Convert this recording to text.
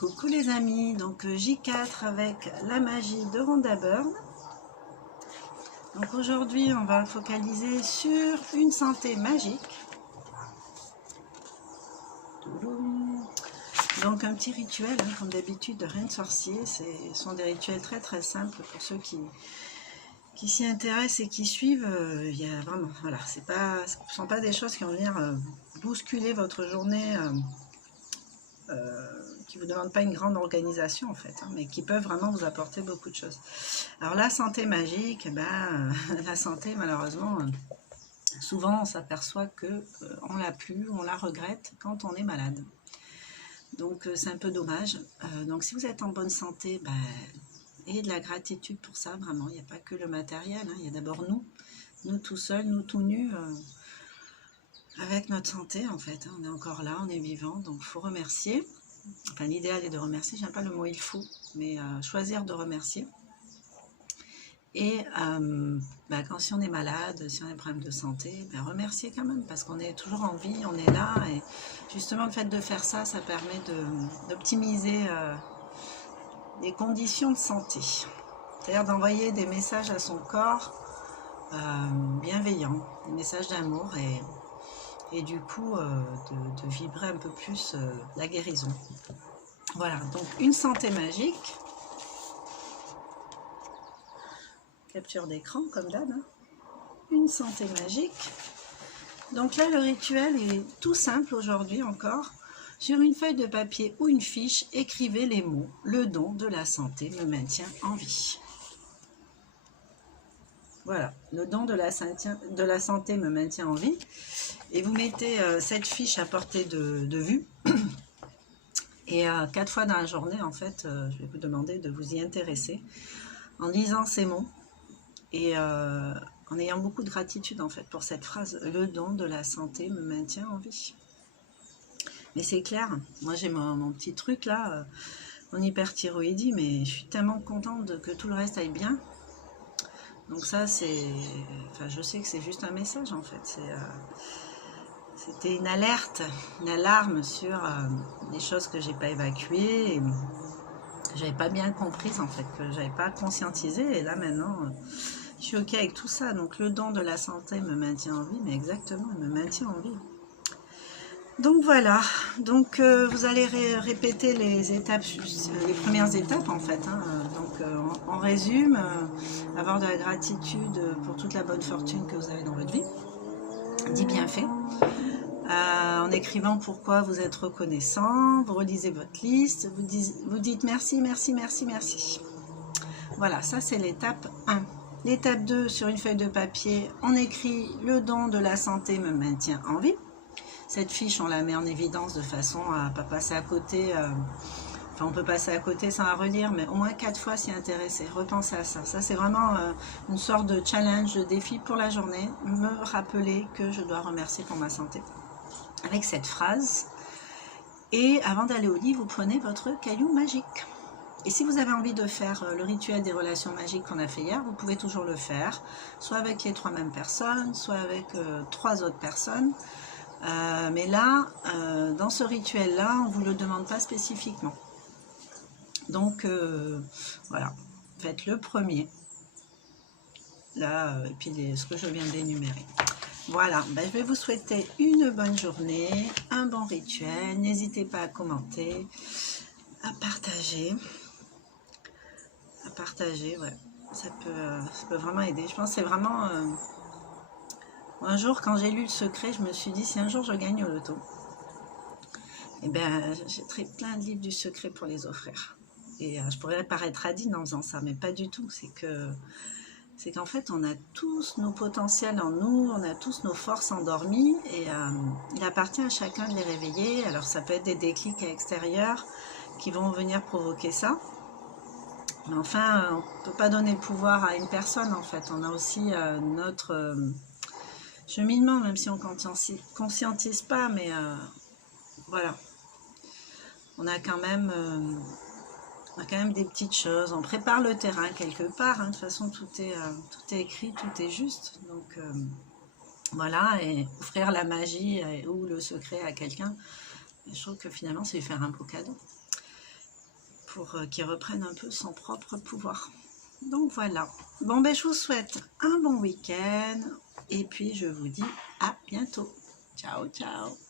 Coucou les amis, donc J4 avec la magie de Rhonda Byrne. Donc aujourd'hui on va focaliser sur une santé magique. Donc un petit rituel, hein, comme d'habitude de Reine Sorcier, ce sont des rituels très simples pour ceux qui s'y intéressent et qui suivent. Il y a vraiment, voilà, ce ne sont pas des choses qui vont venir bousculer votre journée. Qui ne vous demandent pas une grande organisation en fait, hein, mais qui peuvent vraiment vous apporter beaucoup de choses. Alors la santé magique, la santé malheureusement, souvent on s'aperçoit qu'on l'a plus, on la regrette quand on est malade. Donc c'est un peu dommage. Donc si vous êtes en bonne santé, ayez de la gratitude pour ça, vraiment. Il n'y a pas que le matériel, hein. Il y a d'abord nous tout seuls, nous tout nus, avec notre santé en fait. On est encore là, on est vivant, donc il faut remercier. Enfin, l'idéal est de remercier, j'aime pas le mot il faut, mais choisir de remercier. Et si on est malade, si on a des problèmes de santé, remercier quand même, parce qu'on est toujours en vie, on est là, et justement le fait de faire ça, ça permet d'optimiser les conditions de santé. C'est-à-dire d'envoyer des messages à son corps bienveillants, des messages d'amour, et du coup de vibrer un peu plus la guérison. Voilà, donc une santé magique, capture d'écran comme d'hab, hein. Une santé magique. Donc là le rituel est tout simple aujourd'hui encore. Sur une feuille de papier ou une fiche, écrivez les mots « Le don de la santé me maintient en vie ». Voilà, le don de la santé me maintient en vie. Et vous mettez cette fiche à portée de vue. Et 4 fois dans la journée, en fait, je vais vous demander de vous y intéresser en lisant ces mots et en ayant beaucoup de gratitude en fait pour cette phrase « Le don de la santé me maintient en vie ». Mais c'est clair, moi j'ai mon petit truc là, mon hyperthyroïdie, mais je suis tellement contente que tout le reste aille bien. Donc ça c'est, enfin je sais que c'est juste un message en fait, c'était une alerte, une alarme sur des choses que j'ai pas évacuées, et que j'avais pas bien comprises en fait, que j'avais pas conscientisé. Et là maintenant, je suis ok avec tout ça. Donc le don de la santé me maintient en vie, mais exactement, il me maintient en vie. Donc voilà, donc vous allez répéter les étapes, les premières étapes en fait, hein. Donc on résume, avoir de la gratitude pour toute la bonne fortune que vous avez dans votre vie, 10 bienfaits, en écrivant pourquoi vous êtes reconnaissant, vous relisez votre liste, vous dites merci, merci, merci, merci. Voilà, ça c'est l'étape 1. L'étape 2, sur une feuille de papier, on écrit « Le don de la santé me maintient en vie ». Cette fiche, on la met en évidence de façon à ne pas passer à côté. Enfin, on peut passer à côté sans la relire, mais au moins 4 fois s'y intéresser. Repensez à ça. Ça, c'est vraiment une sorte de challenge, de défi pour la journée. Me rappeler que je dois remercier pour ma santé. Avec cette phrase. Et avant d'aller au lit, vous prenez votre caillou magique. Et si vous avez envie de faire le rituel des relations magiques qu'on a fait hier, vous pouvez toujours le faire. Soit avec les 3 mêmes personnes, soit avec 3 autres personnes. Mais là, dans ce rituel-là, on ne vous le demande pas spécifiquement. Donc, voilà, faites le premier. Là, et puis ce que je viens d'énumérer. Voilà, je vais vous souhaiter une bonne journée, un bon rituel. N'hésitez pas à commenter, à partager. Ouais, ça peut vraiment aider. Je pense que c'est vraiment... un jour, quand j'ai lu Le Secret, je me suis dit, si un jour je gagne au loto, j'ai plein de livres du secret pour les offrir. Et je pourrais paraître radine en faisant ça, mais pas du tout. C'est qu'en fait, on a tous nos potentiels en nous, on a tous nos forces endormies, et il appartient à chacun de les réveiller. Alors ça peut être des déclics à l'extérieur qui vont venir provoquer ça. Mais enfin, on ne peut pas donner le pouvoir à une personne, en fait. On a aussi notre... cheminement, même si on ne conscientise pas, mais voilà, on a quand même des petites choses, on prépare le terrain quelque part, hein. De toute façon tout est écrit, tout est juste, donc voilà, et offrir la magie ou le secret à quelqu'un, je trouve que finalement c'est lui faire un beau cadeau. pour qu'il reprenne un peu son propre pouvoir. Donc voilà. Bon, ben je vous souhaite un bon week-end et puis je vous dis à bientôt. Ciao, ciao.